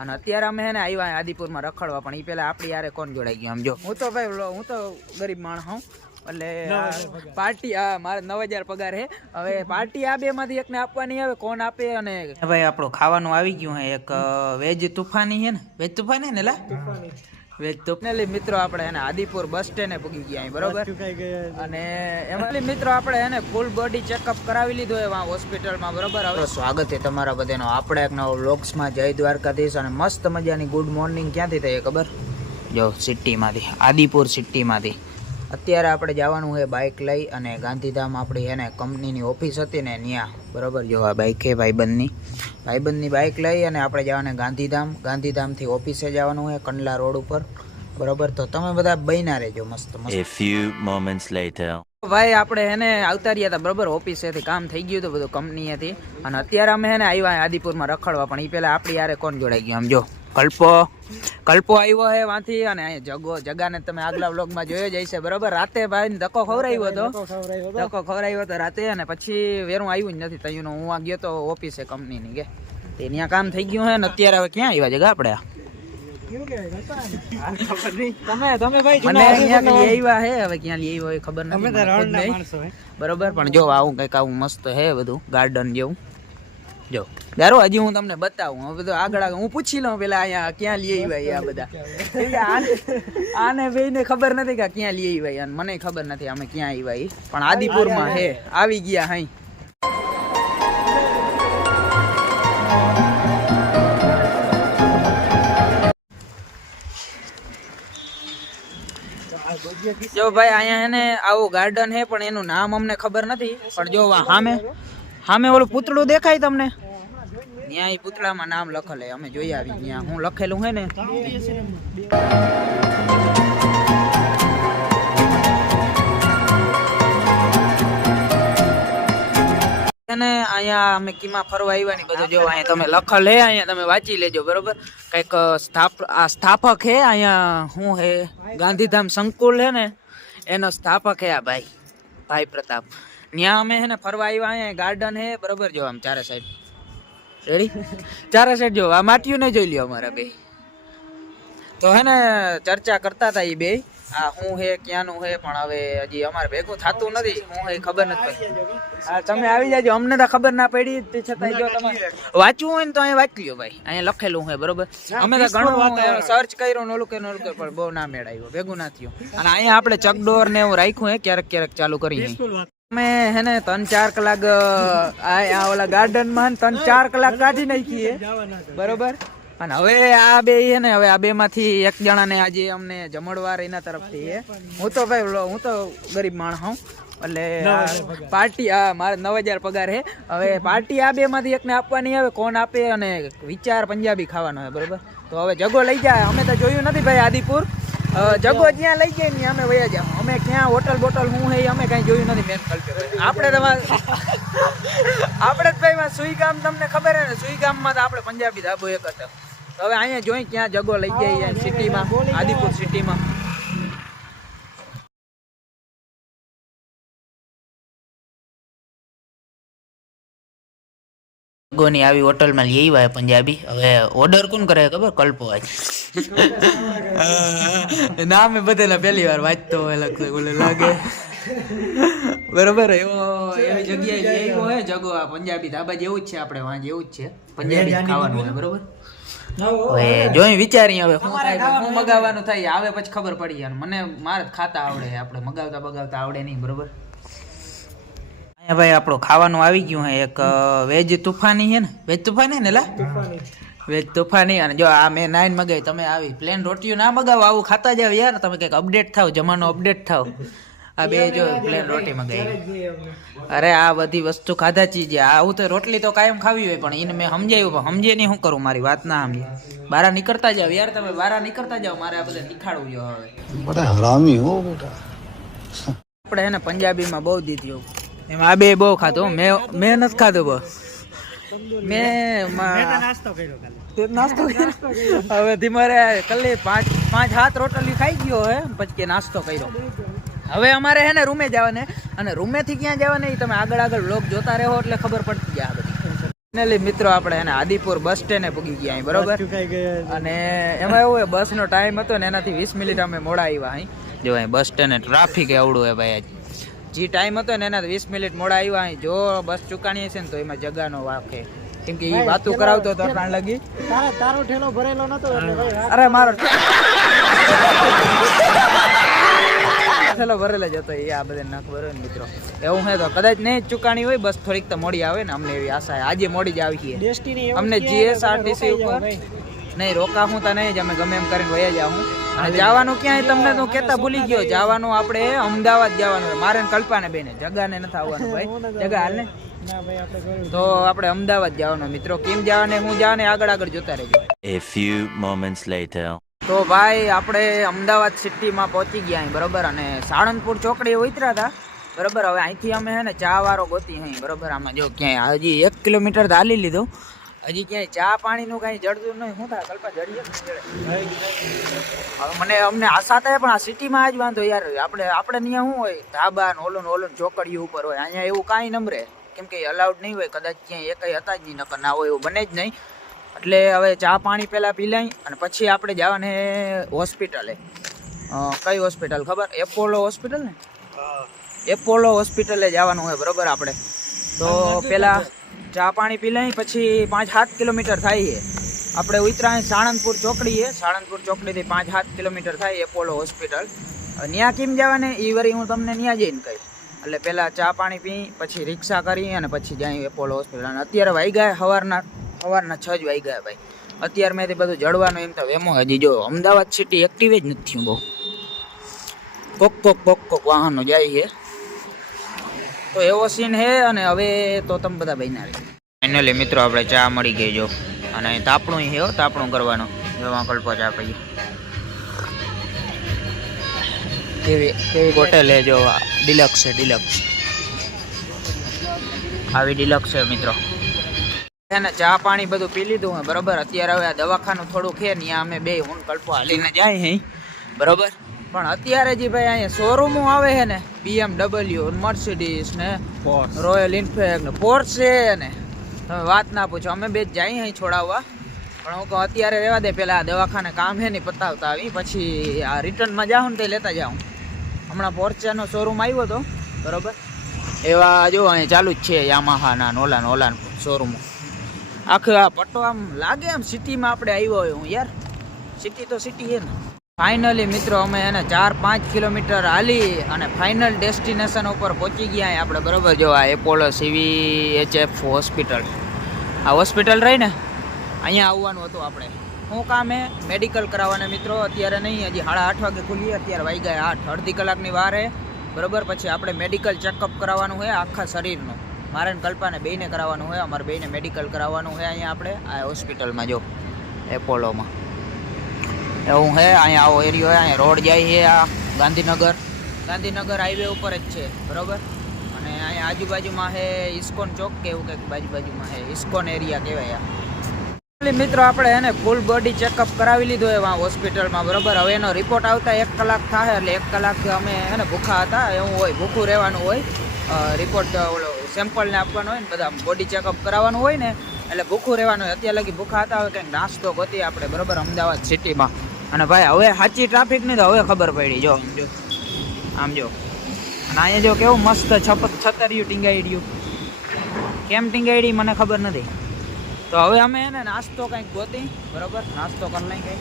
અને અત્યારે અમે હે ને આવ્યા આદિપુરમાં રખડવા, પણ એ પહેલા આપણી યારે કોણ જોડાઈ ગયું આમ જો. હું તો ભાઈ હું તો ગરીબ માણસ હું, એટલે પાર્ટી મારે 9000 પગાર હે. હવે પાર્ટી આ બે માંથી એકને આપવાની આવે, કોણ આપે. અને ભાઈ આપણું ખાવાનું આવી ગયું હે, એક વેજ તુફાની હે ને, વેજ તુફાની ને લા વેજ તુફાની. મિત્રો આપણે એને આદિપુર બસ સ્ટેન્ડે પૂગી ગયા અહીં, બરોબર. અને એમાં મિત્રો આપણે એને ફૂલ બોડી ચેકઅપ કરાવી લીધો એવા હોસ્પિટલમાં, બરોબર. હવે સ્વાગત છે તમારા બધાનો આપણે એક નવો વ્લોગ્સમાં. જય દ્વારકાધીશ. અને મસ્ત મજાની ગુડ મોર્નિંગ ક્યાંથી થઈ ખબર? જો સિટીમાંથી, આદિપુર સિટીમાંથી. અત્યારે આપણે જવાનું છે બાઇક લઈ, અને ગાંધીધામ આપણી એને કંપનીની ઓફિસ હતી ને ત્યાં, બરોબર. જો આ બાઇક છે ભાઈબંધની બાઇક લઈ અને આપણે જવાને ગાંધીધામથી ઓફિસે જવાનું છે કંડલા રોડ ઉપર, બરોબર. તો તમે બધા બન્યા રહેજો મસ્ત મસ્ત. A few moments later ભાઈ આપણે એને આવતા રહ્યા હતા, બરોબર. ઓફિસેથી કામ થઈ ગયું હતું બધું કંપનીએથી. અને અત્યારે અમે એને આવ્યા આદિપુરમાં રખડવા, પણ એ પહેલાં આપણી યારે કોણ જોડાઈ ગયું આમ જો. કલ્પો આવ્યો હે વાંથી. અને અહીંયા જગાને તમે આગલા વ્લોગમાં જોયો જ હશે, બરોબર. રાતે ભાઈ ધક્કો ખવડાવ્યો હતો રાતે. અને પછી વેરું આવ્યું જ નથી તૈયું. હું આ ગયો તો ઓફિસે કંપનીની કે તે ત્યાં કામ થઈ ગયું હે. ને અત્યારે હવે ક્યાં આવ્યા જગા આપણે? ખબર નથી, બરોબર. પણ જો આવું કઈક આવું મસ્ત હે બધું ગાર્ડન જેવું. જો દારો હજી હું તમને બતાવું. હવે બધું આગળ હું પૂછી લઉં પેલા અહીંયા ક્યાં લઈ આવ્યા આ બધા. આને ભાઈને ખબર નથી કે ક્યાં લઈ આવ્યા, અને મને ખબર નથી અમે ક્યાં આવ્યા. પણ આદિપુરમાં હે, આવી ગયા હાઈ. જો ભાઈ અહીંયા એને આવું ગાર્ડન હે, પણ એનું નામ અમને ખબર નથી. પણ જો સામે ઓલું પૂતળું દેખાય તમને? ત્યાં એ પૂતળામાં નામ લખેલ હે, અમે જોઈ આવી ત્યાં હું લખેલું હે ને. અહીંયા અમે કીમાં ફરવા આવ્યા ની બધું જો અહીંયા તમે લખેલ હે, અહીંયા તમે વાંચી લેજો, બરોબર. કઈક સ્થાપક હે અહીંયા. શું હે? ગાંધીધામ સંકુલ હે ને એનો સ્થાપક હે આ ભાઈ પ્રતાપ. ત્યાં અમે હે ને ફરવા આવ્યા. અહીંયા ગાર્ડન હે, બરોબર. જો આમ ચારે સાઈડ રેડી, ચારે સાઈડ જો આ માટીયું ને જોઈ લ્યો અમારા બે. તો હે ને ચર્ચા કરતા હતા એ બે, આ શું હે ક્યાંનું હે. પણ હવે હજી અમારે ભેગું થતું નથી. શું હે ખબર નથી. હા તમે આવી જાજો, અમને તો ખબર ના પડી. તે છતાં જો તમે વાંચવું હોય ને તો અહીંયા વાંચી લ્યો ભાઈ, અહીંયા લખેલું હે, બરોબર. અમે તો ઘણું સર્ચ કર્યું ને ઓલું કે પણ બહુ ના મેળાયું, ભેગું ના થયું. અને અહીંયા આપણે ચકડોર ને એવું રાખ્યું હે, ક્યારેક ચાલુ કરી. અમે હે ને 3-4 કલાક આ ઓલા ગાર્ડન માં 3-4 કલાક કાઢી નાખીએ, બરોબર. અને હવે આ બે હે ને, હવે આ બે માંથી એક જણાને આજે અમને જમણવાર એના તરફથી હે. હું તો ગરીબ માણસ હું, એટલે પાર્ટી મારે 9000 પગાર હે. હવે પાર્ટી આ બે માંથી એકને આપવાની આવે, કોણ આપે. અને વિચાર પંજાબી ખાવાનો હે, બરોબર. તો હવે જગો લઈ જાય. અમે તો જોયું નથી ભાઈ આદિપુર. જગો જ્યાં લઈ જાય ને અમે વયા જાવ. અમે ક્યાં હોટલ બોટલ હું હે અમે કઈ જોયું નથી. મેન કલ્ચર આપણે જ ભાઈ સુઈગામ, તમને ખબર હે ને સુઈગામમાં તો આપણે પંજાબી ધાબો એક હતો. હવે અહીંયા જોઈ ક્યાં જગો લઈ જાય સિટીમાં, આદિપુર સિટીમાં. જગોની આવી હોટલમાં લઈ આવ્યા પંજાબી. હવે ઓર્ડર કોણ કરે ખબર? કલ્પો. નામ એ બધાને પહેલી વાર વાંચતો હોય લાગે, બરોબર. એવી જગ્યાએ લઈ આવ્યો હે જગો. આ પંજાબી ધાબા જેવું જ છે આપણે વાં જેવું જ છે, પંજાબી ખાવાનું હોય, બરોબર. હવે જોઈ વિચારી હવે હું મગાવવાનું થાય આવે પછી ખબર પડી જાય. મને મારે ખાતા આવડે, આપણે મગાવતા આવડે નહીં, બરોબર. અહીંયા ભાઈ આપણું ખાવાનું આવી ગયું હે, એક વેજ તુફાની હે ને, વેજ તુફાની ને લા વેજ તુફાની. અને જો આ મેં 9 મગાવી, તમે આવી પ્લેન રોટીઓ ના મગાવો, આવું ખાતા જાવ યાર. તમે કંઈક અપડેટ થાવ, જમાનો અપડેટ થાવ. આ બે જો પ્લેન રોટી મગાવી. અરે આ બધી વસ્તુ ખાધા ચીજ. આવું તો રોટલી તો કાયમ ખાવી હોય, પણ એને મેં સમજાયું, પણ સમજે નહીં. શું કરું, મારી વાત ના સમજે. બહાર નીકળતા જાવ યાર, તમે બહાર નીકળતા જાવ. મારે આ બધા શીખાડવું જો. હવે બડા હરામી હો બેટા. આપણે એને પંજાબીમાં બહુ દીધી એમ. આ બે બહુ ખાધું, મેં નથી ખાધું બહુ. મેં નાસ્તો કર્યો. હવે ધીમારે કલ્લે 5-7 રોટલી ખાઈ ગયો હે, પછી કે નાસ્તો કર્યો. હવે અમારે હે ને રૂમે જવાને, અને રૂમેથી ક્યાં જવાને એ તમે આગળ વ્લોગ જોતા રહો એટલે ખબર પડતી જાય. ફાઇનલી મિત્રો આપણે એને આદિપુર બસ સ્ટેન્ડે પૂગી ગયા અહીં, બરોબર. અને એમાં એવું હોય બસનો ટાઈમ હતો ને એનાથી 20 મિનિટ અમે મોડા આવ્યા અહીં. જો અહીં બસ સ્ટેન્ડે ટ્રાફિક એવડું હોય ભાઈ. જે ટાઈમ હતો ને એનાથી 20 મિનિટ મોડા આવ્યા અહીં. જો બસ ચૂકાણી છે ને તો એમાં જગાનો વાકે, કેમ કે એ વાતું કરાવતો હતો કાન લગી. તારો ઠેલો ભરેલો નતો એટલે ભાઈ. અરે મારો ઠેલો ભરેલો જ હતો. એ આ બધા નાખ બરોબર મિત્રો. એવું હે તો કદાચ નહીં ચૂકાણી હોય બસ થોડીક તો મોડી આવે ને, અમને એવી આશા. આજે મોડી જ આવી છે અમને જીએસઆરટીસી ઉપર. નહીં રોકા હું તો નહીં જ, અમે ગમે એમ કરીને વયા જાઉં. અને જવાનું ક્યાંય તમને તો કેતા ભૂલી ગયો. જવાનું આપણે અમદાવાદ જવાનું હોય મારે કલ્પાને બેને. જગાને નથી આવવાનું ભાઈ. જગા હાલ ને તો આપણે અમદાવાદ જવાનું મિત્રો. કેમ જવાને હું જવાને આગળ આગળ જોતા રહેજો. A few moments later. તો ભાઈ આપણે અમદાવાદ સિટીમાં પહોંચી ગયા અહીં, બરોબર. અને સાળંગપુર ચોકડી ઉતર્યા હતા, બરોબર. હવે અહીંથી અમે હે ને ચા વાળો ગોતી અહીં, બરોબર. આમાં જો ક્યાંય હજી 1 કિલોમીટર ચાલી લીધું, હજી ક્યાંય ચા પાણીનું કાંઈ જડતું નહીં. શું થાય કલ્પા જડીએ? હવે અમને આશા થાય પણ આ સિટીમાં જ વાંધો યાર. આપણે ત્યાં શું હોય ધાબા ને ઓલું ચોકડીઓ ઉપર હોય. અહીંયા એવું કાંઈ નમરે, કેમ કે અલાઉડ નહીં હોય. કદાચ ક્યાંય એકય હતા જ નહીં, નકર ના હોય એવું બને જ નહીં. એટલે હવે ચા પાણી પહેલાં પી લઈ અને પછી આપણે જવાને હોસ્પિટલે. કઈ હોસ્પિટલ ખબર? એપોલો હોસ્પિટલ ને. એપોલો હોસ્પિટલે જવાનું હોય, બરોબર. આપણે તો પહેલાં ચા પાણી પી લઈ, પછી 5-7 કિલોમીટર થાય છે. આપણે ઉતરાય સાળંગપુર ચોકડી છે. સાળંગપુર ચોકડીથી 5-7 કિલોમીટર થાય એપોલો હોસ્પિટલ. ત્યાં કેમ જવાને એ વળી હું તમને ત્યાં જઈને કહીશ. એટલે પહેલાં ચા પાણી પી, પછી રિક્ષા કરી અને પછી જાય એપોલો હોસ્પિટલ. અને અત્યારે વાગ્યા સવારના 6 જ વાગ્યા ભાઈ. અત્યારે મેં બધું જડવાનું એમ તો વેમો. હજી જો અમદાવાદ સિટી એક્ટિવ જ નથી થયું બહુ. કોક વાહનો જાય છે. તો એવો સીન છે. અને હવે તો તમે બધા બન્યા રહી. ફાઇનલી મિત્રો આપણે ચા મળી ગઈ જો. અને તાપણું છે, તાપણું કરવાનું. એમાં કલ્પો ચા પીએ. કેવી હોટેલ છે જો. ડિલક્સ છે, ડિલક્સ. આવી ડિલક્સ છે મિત્રો. એને ચા પાણી બધું પી લીધું હોય, બરોબર. અત્યારે હવે આ દવાખાનું થોડુંક છે ને, અમે બે હું કલ્પો હાલીને જાય હે, બરોબર. પણ અત્યારે જે ભાઈ અહીંયા શોરૂમો આવે છે ને, BMW, મર્સિડીઝ ને રોયલ એનફિલ્ડ ને પોર્શે ને, તમે વાત ના પૂછો. અમે બે જ જઈએ અહીં છોડાવવા. પણ હું કહું અત્યારે રહેવા દે, પેલા દવાખાને કામ છે ને પતાવતા આવી, પછી આ રિટર્નમાં જાઉં ને તે લેતા જાઉં. હમણાં પોર્શેનો શોરૂમ આવ્યો હતો, બરોબર. એવા જો અહીંયા ચાલુ જ છે યામાહાના ઓલાન શોરૂમો. આખું આ પટ્ટો આમ લાગે આમ સિટીમાં આપણે આવ્યો હોય. હું યાર સિટી તો સિટી છે ને. ફાઇનલી મિત્રો અમે એને 4-5 કિલોમીટર હાલી અને ફાઇનલ ડેસ્ટિનેશન ઉપર પહોંચી ગયા આપણે, બરોબર. જો આ એપોલો CVHF હોસ્પિટલ. આ હોસ્પિટલ રહી ને, અહીંયા આવવાનું હતું આપણે. શું કામ હે? મેડિકલ કરાવવાના મિત્રો. અત્યારે નહીં, હજી 8:30 વાગે ખુલીએ. અત્યારે વાગી ગયા 8, અડધી કલાકની વાર હે, બરોબર. પછી આપણે મેડિકલ ચેકઅપ કરાવવાનું હોય આખા શરીરનું. મારે ને કલ્પાને બેયને કરાવવાનું હોય. અમારે બેયને મેડિકલ કરાવવાનું હોય અહીંયા આપણે આ હોસ્પિટલમાં જો એપોલોમાં. એવું હે. અહીંયા આવો એરિયો હોય. અહીંયા રોડ જાય છે આ ગાંધીનગર હાઈવે ઉપર જ છે, બરોબર. અને અહીંયા આજુબાજુમાં છે ઇસ્કોન ચોક કે એવું કંઈક બાજુમાં છે. ઇસ્કોન એરિયા કહેવાય આ. મિત્રો આપણે એને ફૂલ બોડી ચેકઅપ કરાવી લીધો હોય હોસ્પિટલમાં, બરોબર. હવે એનો રિપોર્ટ આવતા 1 કલાક થાય. એટલે 1 કલાક અમે એને ભૂખા હતા, એવું હોય, ભૂખું રહેવાનું હોય. રિપોર્ટ ઓલો સેમ્પલને આપવાનું હોય ને, બધા બોડી ચેકઅપ કરાવવાનું હોય ને, એટલે ભૂખું રહેવાનું હોય. અત્યારે લગી ભૂખા હતા. હવે કંઈક નાસ્તો ગોતી આપણે, બરોબર, અમદાવાદ સિટીમાં. અને ભાઈ હવે સાચી ટ્રાફિક નહીં તો હવે ખબર પડી. જો આમ જો. અને અહીંયા જો કેવું મસ્ત છતરિયું ટીંગાઈડ્યું. કેમ ટીંગાઈડી મને ખબર નથી. તો હવે અમે એને નાસ્તો કંઈક ગોતી, બરોબર, નાસ્તો કરી લઈ કંઈક.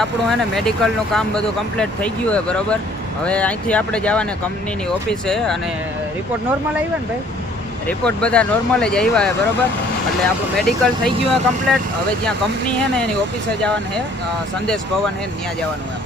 આપણું એને મેડિકલનું કામ બધું કમ્પ્લીટ થઈ ગયું હોય, બરોબર. હવે અહીંથી આપણે જવાને કંપનીની ઓફિસે. અને રિપોર્ટ નોર્મલ આવ્યા ને ભાઈ? રિપોર્ટ બધા નોર્મલ જ આવ્યા છે, બરોબર. એટલે આપણું મેડિકલ થઈ ગયું હોય કમ્પ્લીટ. હવે જ્યાં કંપની છે ને એની ઓફિસે જવાનું છે, સંદેશ ભવન છે, ત્યાં જવાનું હોય.